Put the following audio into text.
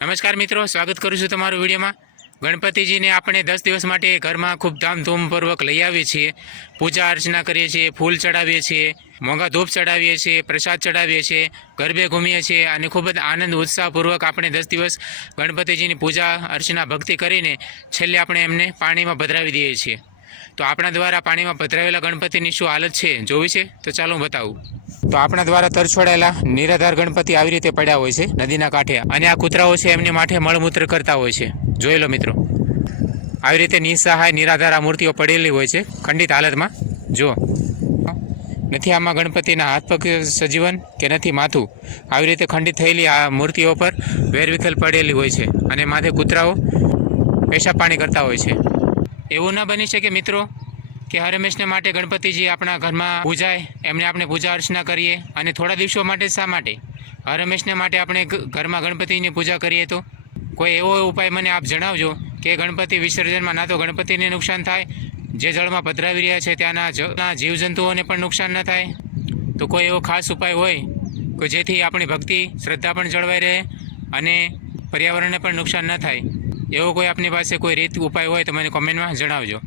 નમસ્કાર મિત્રો, સ્વાગત કરું છું તમારું વિડીયોમાં। ગણપતિજીને આપણે 10 દિવસ માટે ઘરમાં ખૂબ ધામધૂમપૂર્વક લઈ આવીએ છીએ, પૂજા અર્ચના કરીએ છીએ, ફૂલ ચડાવીએ છીએ, મોંઘા ધૂપ ચડાવીએ છીએ, પ્રસાદ ચડાવીએ છીએ, ગરબે ઘૂમીએ છીએ અને ખૂબ જ આનંદ ઉત્સાહપૂર્વક આપણે 10 દિવસ ગણપતિજીની પૂજા અર્ચના ભક્તિ કરીને છેલ્લે આપણે એમને પાણીમાં પધરાવી દઈએ છીએ। તો આપણા દ્વારા પાણીમાં પધરાવેલા ગણપતિની શું હાલત છે જોવી છે તો ચાલો હું બતાવું। તો આપણા દ્વારા તરછોડાયેલા નિરાધાર ગણપતિ આવી રીતે પડ્યા હોય છે નદીના કાંઠે, અને આ કૂતરાઓ છે એમની માથે મળમૂત્ર કરતા હોય છે। જોઈ લો મિત્રો, આવી રીતે નિસહાય નિરાધાર આ મૂર્તિઓ પડેલી હોય છે ખંડિત હાલતમાં। જો નથી આમાં ગણપતિના હાથ પગ સજીવન કે નથી માથું, આવી રીતે ખંડિત થયેલી આ મૂર્તિઓ પર વેરવિખેલ પડેલી હોય છે અને માથે કૂતરાઓ પેશાબ પાણી કરતા હોય છે। એવું ન બની શકે મિત્રો કે હર હંમેશને માટે ગણપતિજી આપણા ઘરમાં પૂજાય, એમને આપણે પૂજા અર્ચના કરીએ અને થોડા દિવસો માટે શા માટે હર હંમેશને માટે આપણે ઘરમાં ગણપતિની પૂજા કરીએ? તો કોઈ એવો ઉપાય મને આપ જણાવજો કે ગણપતિ વિસર્જનમાં ના તો ગણપતિને નુકસાન થાય, જે જળમાં પધરાવી રહ્યા છે ત્યાંના જીવજંતુઓને પણ નુકસાન ન થાય। તો કોઈ એવો ખાસ ઉપાય હોય કે જેથી આપણી ભક્તિ શ્રદ્ધા પણ જળવાઈ રહે અને પર્યાવરણને પણ નુકસાન ન થાય, એવો કોઈ આપની પાસે કોઈ રીત ઉપાય હોય તો મને કોમેન્ટમાં જણાવજો।